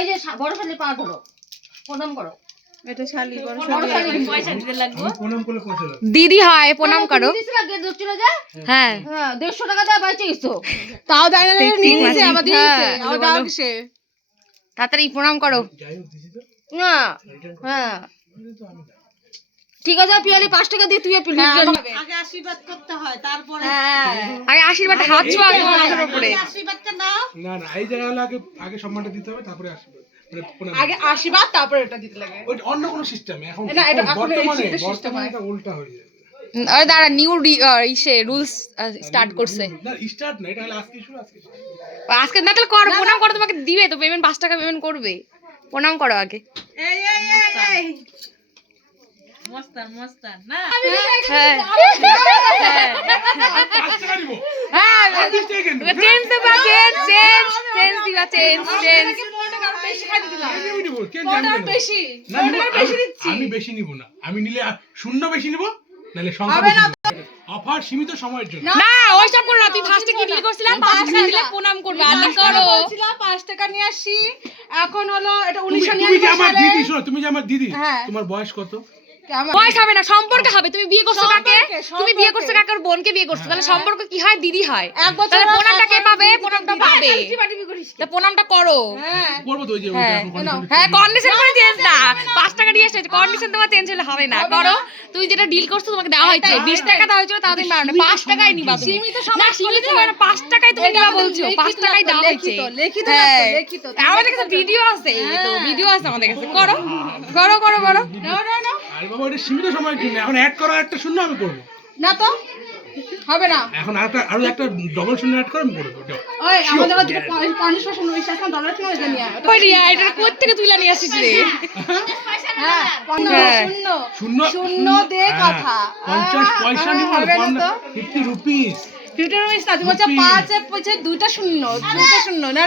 এই যে বড় শালি পা ধরো, প্রণাম করো। এটা শালি বড় শালি পয়সা দিতে লাগবে। প্রণাম করলে পয়সা লাগবে। দিদি হয় প্রণাম করো। চলে যা। হ্যাঁ হ্যাঁ 150 টাকা দিয়ে বাইচে গেছো। তাও দেয় না, নিয়ে নিছে আবার দিয়েছে হ্যাঁ, আবার বলো। দাও কিসে? তাড়াতাড়ি প্রণাম করো। যাই হোক দিছি তো। না হ্যাঁ ঠিক আছে, পিয়ালি 5 টাকা দিয়ে তুই পিলি। আগে আশীর্বাদ করতে হয়, তারপরে আগে আশীর্বাদ হাত ছোঁয়া তোমার মাথার উপরে। আশীর্বাদটা নাও। না না এই জায়গা হলো আগে সম্মানটা দিতে হবে, তারপরে আশীর্বাদ। মানে প্রণাম। আগে আশীর্বাদ তারপরে এটা দিতে লাগে। ওইটা অন্য কোনো সিস্টেমে এখন না, এটা এখন বর্তমানে এই system হয়। এটা উল্টা হয়ে যাবে। আরে দাঁড়া, নিউ ইসে রুলস স্টার্ট করছে। না স্টার্ট না, এটা হলো আজকে শুরু, আজকে শেষ। আজকে না তাহলে করো, প্রণাম করো, তোমাকে দিবে তো পেমেন্ট, 5 টাকা পেমেন্ট করবে। প্রণাম করো আগে। এই এই এই এই হ্যাঁ পাঁচ টাকা দিব। হ্যাঁ 20 টাকা কেন? চেঞ্জ দেবা, চেঞ্জ দিবা, চেঞ্জ। বেশি খাই দিলাম। আমি নিব, কেন জানি না। বেশি না, আমি বেশি নিব না। আমি নিলে শূন্য বেশি নিব, নালে সংখ্যা হবে বেশি না নিব। অফার সীমিত সময়ের জন্য। না ওইসব করো না, তুই ফার্স্টে কি ডিল করছিলাম, 5 টাকা দিলে প্রণাম করবে, আর না করো। বলছিলাম 5 টাকা নিয়ে আসি, এখন হলো এটা তুমি 1999 যে আমার সালে। দিদি, শোনো, তুমি যে আমার দিদি, হ্যাঁ। তোমার বয়স কত? কেমন? বয়স হবে না, সম্পর্ক হবে। তুমি বিয়ে করছো কাকে? সম্পর্কে। তুমি বিয়ে করছো কাকে? ওর বোনকে বিয়ে করছো, তাহলে সম্পর্ক কি হয়? দিদি হয়। এক বছর তাহলে প্রণামটা কে পাবে? দিদি প্রণামটা দিদি। পাবে। তা প্রণামটা করো। হ্যাঁ করবো তো, ওই যে হ্যাঁ এখন condition হ্যাঁ, কন্ডিশন করে চেঞ্জ না, 5 টাকা দিয়ে এসেছে, কন্ডিশন তোমার চেঞ্জ হলে হবে না। করো, তুমি যেটা ডিল করছো তোমাকে দেওয়া হয়েছে, 20 টাকা দেওয়া হয়েছিল, তাও তুমি পারো না, 5 টাকাই নিবা তুমি। না সীমিত হয় না, 5 টাকাই তুমি নিবা বলছো, 5 টাকাই দেওয়া হয়েছে। লিখিত হ্যাঁ, লিখিত। আমাদের কাছে ভিডিও আছে, তো ভিডিও আছে আমাদের কাছে। করো করো করো করো। না আরে বাবা, এটা সীমিত সময়ের জন্য। এখন অ্যাড করার একটা শূন্য আমি করবো। না তো হবে না। এখন আরো একটা ডবল শূন্য অ্যাড করে আমি করবো। ওই আমাদের কাছে 50% বিশ্বাস না, ডলার কিনা এটা নিয়ে ওই রিয়া, এটা কোথা থেকে তুইলা নিয়ে আসিস রে? হ্যাঁ হ্যাঁ। শূন্য শূন্য দে কথা 50 পয়সা নিব, হবে না তো। 50 রুপিস। ফিউচার মিস না, তুমি বলছো 5 এর পিছে 2টা শূন্য না